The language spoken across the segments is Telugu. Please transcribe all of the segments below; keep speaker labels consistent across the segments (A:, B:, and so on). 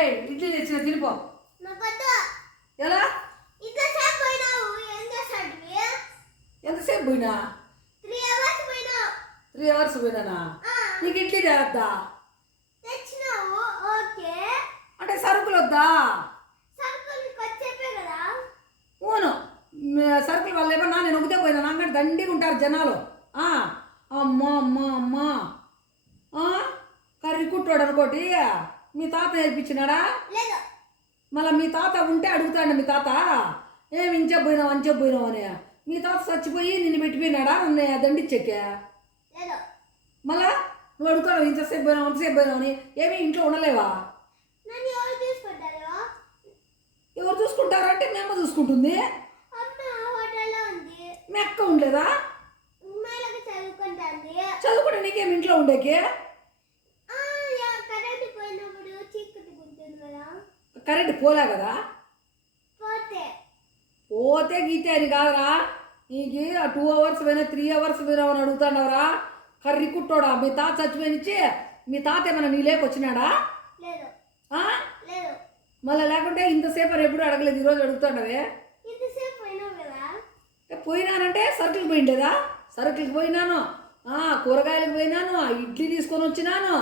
A: ఏయ్ ఇడ్లీ తెచ్చిన తినిపో. ఎలా? ఎంతసేపు పోయినా?
B: త్రీ అవర్స్ పోయినావు.
A: త్రీ అవర్స్ పోయినానా? నీకు ఇడ్లీ ఓకే. అంటే సరుకులు వద్దా? మ్, సరుకులు వాళ్ళు ఏమన్నా నేను ఒకటే పోయినా నాకంటే దండిగా ఉంటారు జనాలు. ఆ, అమ్మా అమ్మా అమ్మా. ఆ, కర్రీ కుట్టాడు అనుకోటి. మీ తాత నేర్పించినాడా మళ్ళీ మీ తాత ఉంటే అడుగుతాడు మీ తాత. ఏమి ఇంచే పోయినావు అంచే పోయినావు అని మీ తాత చచ్చిపోయి నిన్ను పెట్టిపోయినాడా నన్ను దండిచ్చాకే. లేదు. మళ్ళా నువ్వు అడుగుతావు ఇంతసేపు పోయినావు అంతసేపు పోయినావు అని? ఏమి ఇంట్లో ఉండలేవా? ఎవరు చూసుకుంటారంటే మేము చూసుకుంటుంది. మీ అక్క ఉండలేదా? చదువుకుంటే నీకేం ఇంట్లో ఉండేకి? కరెంట్ పోలే కదా? పోతే. గీతే అని కాదురా. నీకు ఆ టూ అవర్స్ పోయినా త్రీ అవర్స్ పోయినావు అని అడుగుతాడవరా? కర్రీ కుట్టోడా? మీ తాత చచ్చిపోయినిచ్చి మీ తాత ఏమైనా నీ లేకొచ్చినాడా మళ్ళీ లేకుంటే ఇంతసేపు అని ఎప్పుడు అడగలేదు ఈరోజు అడుగుతాడవే. పోయినానంటే సరుకులకు పోయిండేదా? సరుకులకు పోయినాను. కూరగాయలకు పోయినాను ఇడ్లీ తీసుకొని వచ్చినాను.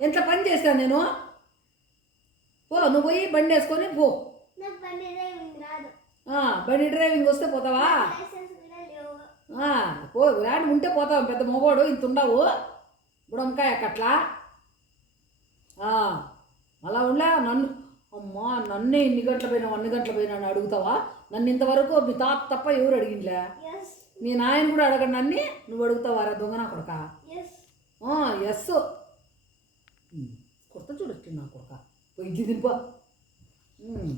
A: ఎంత పని చేశాను నేను? పో నువ్వు పోయి బండి వేసుకొని పో. బండి డ్రైవింగ్ వస్తే పోతావా? పో రాడు ఉంటే పోతావు పెద్ద మొగోడు ఇంత ఉండవు. బుడంకాయ కట్లా. ఆ, అలా ఉండలే? నన్ను అమ్మా నన్నే ఇన్ని గంటలు పోయినా అన్ని గంటలు పోయినా అని అడుగుతావా? నన్ను ఇంతవరకు మీ తాత తప్ప ఎవరు అడిగిండ్లే? మీ నాయన కూడా అడగండి నన్ని. నువ్వు అడుగుతావారా దొంగ నా కొడక ఎస్ కొత్త చూడొచ్చు నా కొడక. పోయి ఇడ్లీ తినిపో ఉమ్.